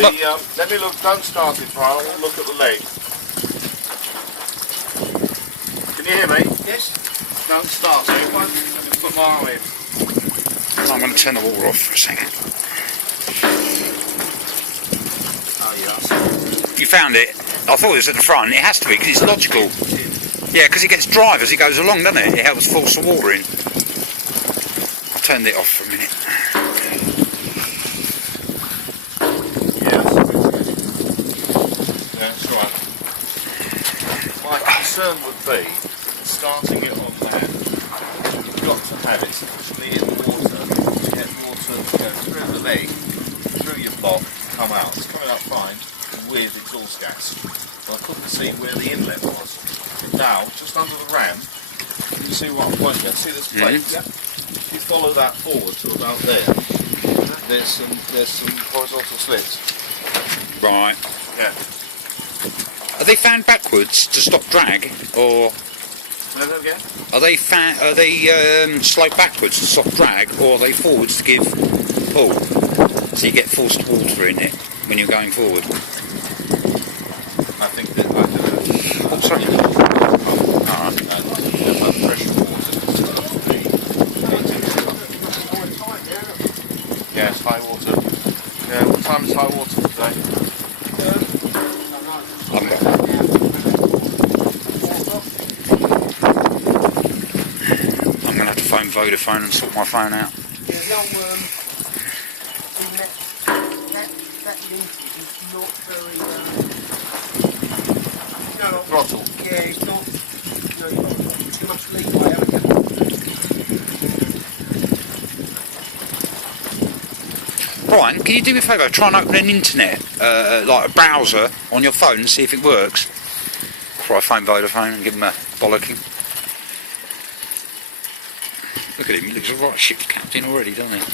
Let me look. Don't start it, Brian. I want to look at the leg. Can you hear me? Yes. Don't start it. I'm going to put my arm in. I'm going to turn the water off for a second. Oh, yes. You found it? I thought it was at the front. It has to be because it's logical. Yeah, because it gets dry as it goes along, doesn't it? It helps force the water in. I've turned it off for a minute. That's right. My concern would be starting it on that. You've got to have it sufficiently in the water to get water to go through the leg, through your block, come out. It's coming out fine with exhaust gas. But I couldn't see where the inlet was. But now, just under the ram, you see what I'm pointing at? See this plate? Mm-hmm. Yep. If you follow that forward to about there, there's some horizontal slits. Right. Yeah. Are they fanned backwards to stop drag, or Say that again? are they sloped backwards to stop drag, or are they forwards to give pull? So you get forced water in it when you're going forward. I think that I don't know. Oh, sorry. Alright. Pressure water. Yeah, it's high water. Yeah, what time is high water today? I'm going to have to phone Vodafone and sort my phone out. Yeah, the old that linkage is not very Throttle. yeah, it's not you've got too much leeway, haven't you? Brian, can you do me a favour? Try and open an internet, like a browser on your phone and see if it works. Before I phone Vodafone and give them a bollocking. Look at him, he looks a right ship's captain already, doesn't he?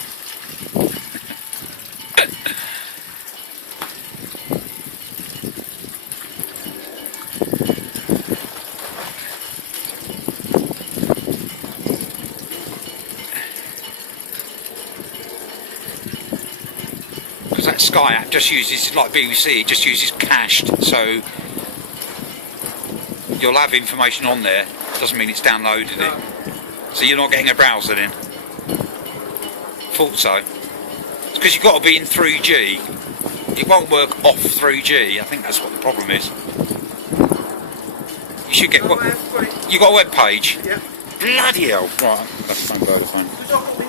Because that Sky app just uses, like BBC, it just uses cached, so you'll have information on there, doesn't mean it's downloaded it. So you're not getting a browser then? Thought so. It's because you've got to be in 3G. It won't work off 3G, I think that's what the problem is. You should get... You got a web page? Yeah. Bloody hell! Right, that's phone Vodafone.